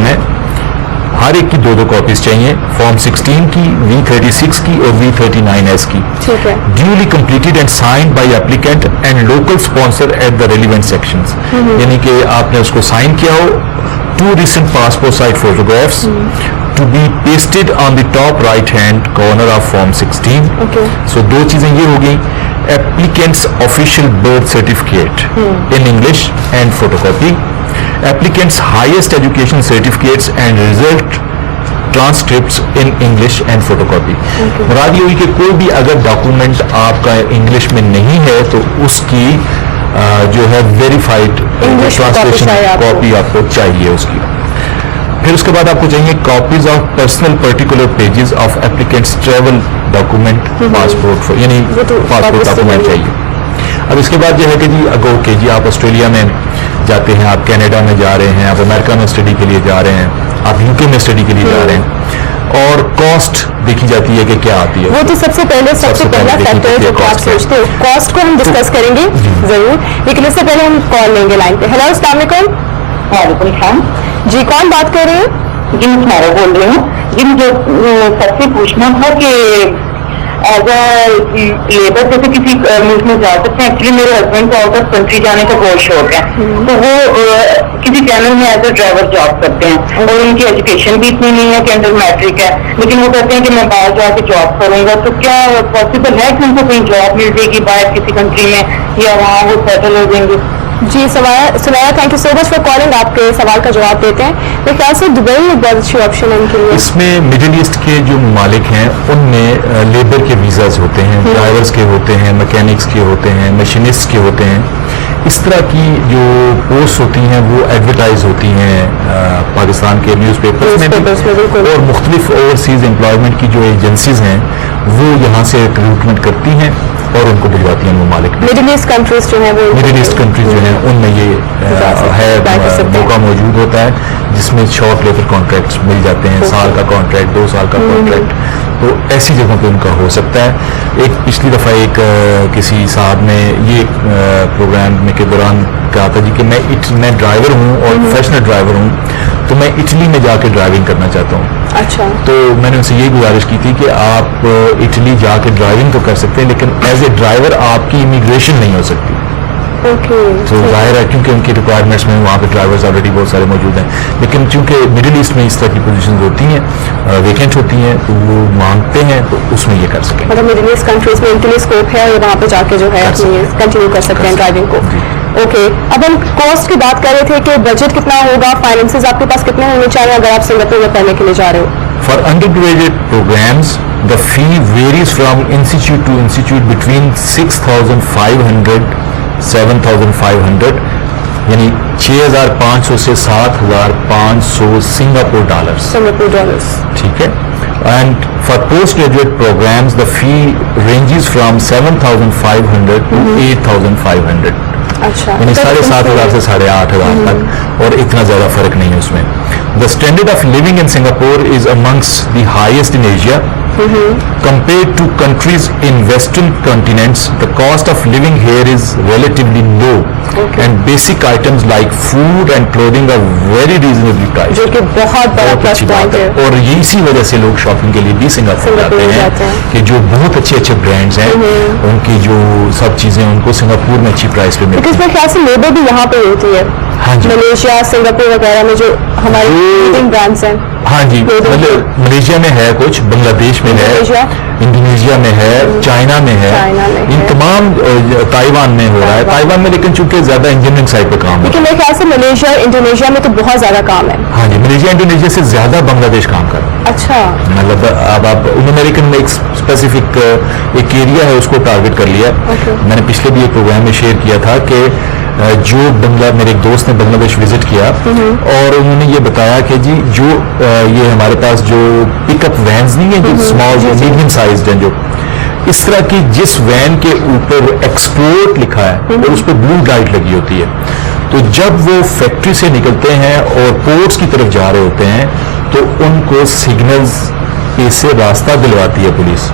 है, हर एक की दो दो कॉपीज चाहिए, फॉर्म 16 की, V36 की और V39S की, ठीक है, duly completed and signed by applicant and local sponsor at the relevant sections. यानी कि आपने उसको साइन किया हो, 2 recent passport size photographs to be pasted on the top right hand corner of form 16. Okay. So दो चीजें ये हो गई, applicant's official birth certificate in English and photocopy, applicant's highest education certificates and result transcripts in English and photocopy. मुराद ये हुई कि कोई भी अगर डॉक्यूमेंट आपका इंग्लिश में नहीं है तो उसकी जो है वेरीफाइड ट्रांसलेशन कॉपी आपको चाहिए उसकी। फिर उसके बाद आपको चाहिए copies of personal particular pages of applicants travel document, passport यानी पासपोर्ट डॉक्यूमेंट चाहिए। अब इसके बाद जो है कि जी अगो के जी आप ऑस्ट्रेलिया में जाते हैं, आप कनाडा में जा रहे हैं, आप अमेरिका में स्टडी के लिए जा रहे हैं, आप यूके में स्टडी के लिए जा रहे हैं, और कॉस्ट देखी जाती है कि क्या आती है। वो तो सबसे पहला फैक्टर है जो आप सोचते हो। कॉस्ट को हम डिस्कस करेंगे जरूर, लेकिन इससे पहले हम कॉल लेंगे लाइन पे। हेलो, अस्सलाम वालेकुम। वालेकुम सलाम जी, कौन बात कर रहे हैं? जी, मैं स्मारा बोल रही हूँ। जी, मुझे सबसे पूछना था कि एज अ लेबर जैसे किसी मुल्क में जा सकते हैं। एक्चुअली मेरे हस्बैंड को आउट ऑफ कंट्री जाने का बहुत शौक है, तो वो किसी चैनल में एज अ ड्राइवर जॉब करते हैं, और उनकी एजुकेशन भी इतनी नहीं है कि अंडर मैट्रिक है, लेकिन वो कहते हैं कि मैं बाहर जाके जॉब करूंगा। तो क्या पॉसिबल है कि उनको कहीं जॉब मिल जाएगी बाहर किसी कंट्री में, या वहाँ वो सेटल हो जाएंगे? जी सुनाया, thank you so much for calling. आपके सवाल का जवाब देते हैं। मेरे ख्याल से दुबई एक बहुत अच्छी ऑप्शन है उनके लिए। इसमें मिडिल ईस्ट के जो ममालिक हैं उनमें लेबर के वीज़ाज होते हैं, ड्राइवर्स के होते हैं, मैकेनिक्स के होते हैं, मशीनिस्ट के होते हैं। इस तरह की जो पोस्ट होती हैं वो एडवर्टाइज होती हैं पाकिस्तान के न्यूज़पेपर्स में भी, और मुख्तलिफ ओवरसीज एम्प्लॉयमेंट की जो एजेंसीज हैं वो यहाँ से रिक्रूटमेंट करती हैं और उनको भिजवाती हैं ममालिक में। मिडिल ईस्ट कंट्रीज जो है वो, मिडिल ईस्ट कंट्रीज जो हैं उनमें ये है मौका मौजूद होता है, जिसमें शॉर्ट लेबर कॉन्ट्रैक्ट्स मिल जाते हैं, साल का कॉन्ट्रैक्ट, 2 साल का कॉन्ट्रैक्ट, तो ऐसी जगहों पे उनका हो सकता है। एक पिछली दफ़ा एक किसी साहब ने ये प्रोग्राम में के दौरान कहा था जी कि मैं ड्राइवर हूँ और प्रोफेशनल ड्राइवर हूँ, तो मैं इटली में जाके ड्राइविंग करना चाहता हूँ। अच्छा, तो मैंने उनसे यही गुजारिश की थी कि आप इटली जाके ड्राइविंग तो कर सकते हैं, लेकिन एज ए ड्राइवर आपकी इमिग्रेशन नहीं हो सकती। तो जाहिर है क्योंकि उनकी रिक्वायरमेंट्स में वहाँ पे ड्राइवर्स ऑलरेडी बहुत सारे मौजूद हैं, लेकिन चूंकि मिडिल ईस्ट में इस तरह की पोजीशन होती हैं, वेकेंट होती हैं, तो वो मांगते हैं, तो उसमें ये कर सकें। मतलब मिडिल ईस्ट कंट्रीज में इनके लिए स्कोप है और वहाँ पे जाके जो है कंटिन्यू कर सकते हैं ड्राइविंग को। ओके, अब हम कॉस्ट की बात कर रहे थे कि बजट कितना होगा, फाइनेंसेस आपके पास कितने होने चाहिए अगर आप सिंगापुर में पढ़ने के लिए जा रहे हो? For undergraduate programs, the fee varies from institute to institute between 6,500 7,500, यानी 6,500 से 7,500 सिंगापुर डॉलर्स। ठीक है। And for postgraduate programs, the fee ranges from 7,500 to 8,500. अच्छा, यानी 7,500 से 8,500 तक, और इतना ज़्यादा फर्क नहीं है उसमें। The standard of living in Singapore is amongst the highest in Asia. Compared to countries in Western continents, the cost of living here is relatively low, and basic items like food and clothing are very reasonably priced. जो कि बहुत बड़ा plus point है, और इसी वजह से लोग शॉपिंग के लिए भी सिंगापुर जाते हैं कि जो बहुत अच्छे ब्रांड्स हैं उनकी जो सब चीजें उनको सिंगापुर में अच्छी प्राइस पे मिलती है। मेरे ख्याल से लेबर भी यहाँ पे होती है। हाँ जी, मलेशिया, सिंगापुर वगैरह में जो हमारे लीडिंग ब्रांड्स हैं। हाँ जी, मतलब मलेशिया में है कुछ, बांग्लादेश में है, इंडोनेशिया में है, चाइना में है, इन तमाम, ताइवान में हो रहा है। ताइवान में लेकिन चूंकि ज्यादा इंजीनियरिंग साइड पे काम है, लेकिन मेरे ख्याल से मलेशिया, इंडोनेशिया में तो बहुत ज्यादा काम है। हाँ जी, मलेशिया इंडोनेशिया से ज्यादा बांग्लादेश काम कर रहा है। अच्छा, मतलब अब आप अमेरिकन में एक स्पेसिफिक एक एरिया है उसको टारगेट कर लिया। मैंने पिछले भी एक प्रोग्राम में शेयर किया था कि जो मेरे एक दोस्त ने बांग्लादेश विजिट किया और उन्होंने ये बताया कि जी जो ये हमारे पास जो पिकअप वैन्स नहीं है जो स्मॉल मीडियम साइज्ड हैं, जो इस तरह की जिस वैन के ऊपर एक्सपोर्ट लिखा है और उस पर ब्लू लाइट लगी होती है, तो जब वो फैक्ट्री से निकलते हैं और पोर्ट्स की तरफ जा रहे होते हैं तो उनको सिग्नल्स से रास्ता दिलवाती है पुलिस,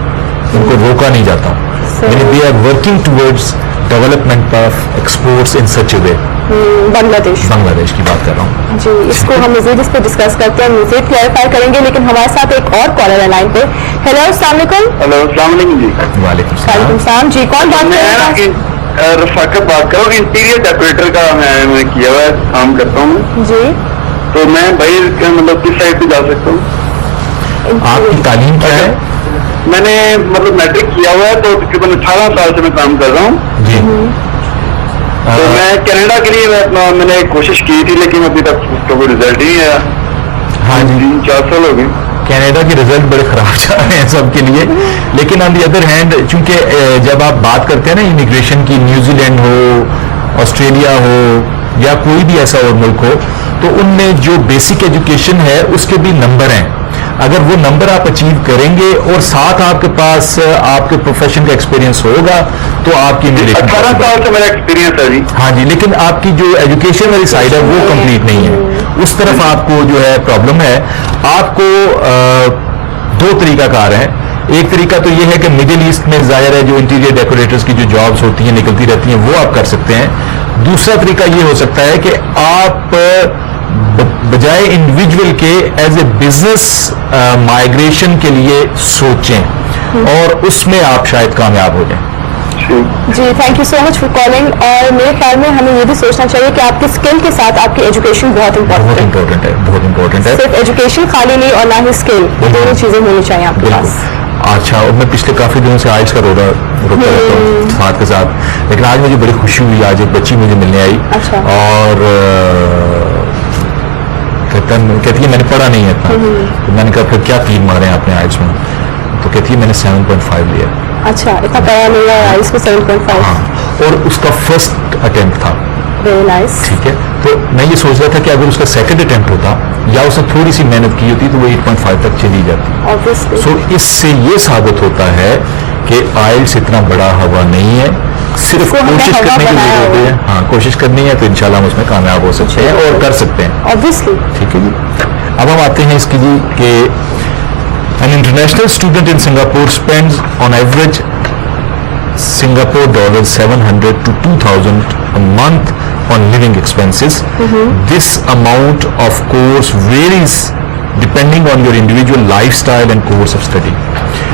उनको रोका नहीं जाता। यानी they are working towards development of exports in such a way Bangladesh की बात कर रहा हूँ। जी, इसको हम मजीद इस पर डिस्कस करते हैं, मजीद क्लैरिफाई करेंगे, लेकिन हमारे साथ एक और कॉलर है लाइन पे। हेलो, अस्सलाम वालेकुम। हेलो, अस्सलाम वालेकुम जी। वालेकुम वालेकुम सलाम जी, कौन बात कर मैं रहा है? रफाकत बात कर रहा हूँ, इंटीरियर डेकोरेटर का मैं किया हुआ है, काम करता हूँ। जी, तो मैं भाई मतलब किस साइड पे जा सकता हूँ? आपकी तालीम क्या है? मैंने मतलब मैट्रिक किया हुआ है, तो तकरीबन 18 साल से मैं काम कर रहा हूँ। जी। तो मैं कनाडा के लिए मैंने कोशिश की थी, लेकिन अभी तक उसका कोई रिजल्ट ही नहीं आया। हाँ जी, 3-4 साल हो गए। कनाडा के रिजल्ट बड़े खराब जा रहे हैं सबके लिए, लेकिन ऑन दी अदर हैंड चूंकि जब आप बात करते हैं ना इमिग्रेशन की, न्यूजीलैंड हो, ऑस्ट्रेलिया हो या कोई भी ऐसा और मुल्क हो, तो उनमें जो बेसिक एजुकेशन है उसके भी नंबर हैं। अगर वो नंबर आप अचीव करेंगे और साथ आपके पास आपके प्रोफेशन का एक्सपीरियंस होगा तो आपकी इमिग्रेशन 18 साल से मेरा एक्सपीरियंस है जी। हाँ जी, लेकिन आपकी जो एजुकेशन वाली साइड है वो कंप्लीट नहीं है, उस तरफ आपको जो है प्रॉब्लम है। आपको दो तरीकाकार है। एक तरीका तो ये है कि मिडिल ईस्ट में जाहिर है जो इंटीरियर डेकोरेटर्स की जो जॉब्स होती हैं निकलती रहती हैं वो आप कर सकते हैं। दूसरा तरीका ये हो सकता है कि आप बजाय इंडिविजुअल के एज ए बिजनेस माइग्रेशन के लिए सोचें और उसमें आप शायद कामयाब हो जाएं। जी, thank you so much for calling. और मेरे ख्याल में हमें ये भी सोचना चाहिए कि आपकी स्किल के साथ आपकी एजुकेशन बहुत इंपॉर्टेंट है। बहुत इंपॉर्टेंट है। सिर्फ एजुकेशन खाली नहीं और ना ही स्किल, ये दोनों चीजें होनी चाहिए आपके पास। अच्छा, और मैं पिछले काफी दिनों से आइल्स का रोता रहता हूँ साथ के साथ, लेकिन आज मुझे बड़ी खुशी हुई, आज एक बच्ची मुझे मिलने आई। अच्छा। और कहती है मैंने पढ़ा नहीं है इतना, तो मैंने कहा फिर क्या तीर मारे हैं आपने आइल्स में? तो कहती है मैंने 7.5 लिया। अच्छा, इतना पढ़ा नहीं है, इसको 7.5। हाँ, और उसका फर्स्ट अटेम्प्ट था। Very nice. ठीक है, तो मैं ये सोच रहा था कि अगर उसका सेकंड अटेम्प्ट होता या उसने थोड़ी सी मेहनत की होती तो वो 8.5 तक चली जाती। ऑब्वियसली। सो इससे ये साबित होता है कि आइल्स इतना बड़ा हवा नहीं है, सिर्फ इसको हमने कोशिश हवा करने की बनाया जरूरत हुआ है। हाँ, कोशिश करनी है तो इंशाल्लाह हम उसमें कामयाब हो सकते हैं और कर सकते हैं। ऑब्वियसली। ठीक है जी। अब हम आते हैं इसकी जी कि an international student in Singapore spends on average Singapore dollars 700 to 2,000 a month on living expenses. This amount of course varies depending on your individual lifestyle and course of study.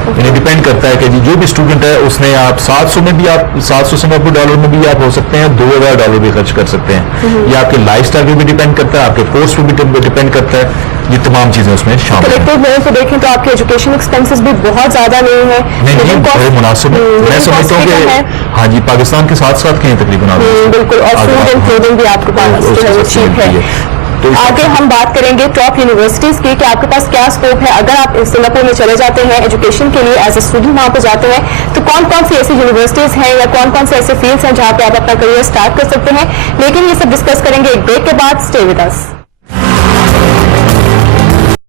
यानी depend करता है कि जी जो भी student है उसने आप 700 में भी आप 700 सिंगापुर डॉलर में भी आप हो सकते हैं, $2,000 भी खर्च कर सकते हैं। ये आपके लाइफस्टाइल पे भी डिपेंड करता है, आपके कोर्स पे भी डिपेंड करता है। ये तमाम चीजें उसमें शामिल हैं। कलेक्टिव लेवल पे देखें तो आपके एजुकेशन एक्सपेंसेस भी बहुत ज्यादा नहीं है, नहीं, बड़े मुनासिब है। मैं समझता हूँ कि है। हाँ जी, पाकिस्तान के साथ साथ के तकरीबन आप बिल्कुल, और अगर फूड आप- एंड क्लोथिंग भी आपके पास उसके जो है वो साथ चीप मिलती है। तो आगे हम बात करेंगे टॉप यूनिवर्सिटीज की कि आपके पास क्या स्कोप है अगर आप सिंगापुर में चले जाते हैं एजुकेशन के लिए, एज ए स्टूडेंट वहां पे जाते हैं, तो कौन कौन सी ऐसी यूनिवर्सिटीज हैं या कौन कौन से ऐसे फील्ड्स हैं जहां पे आप अपना करियर स्टार्ट कर सकते हैं। लेकिन ये सब डिस्कस करेंगे एक ब्रेक के बाद। Stay with us.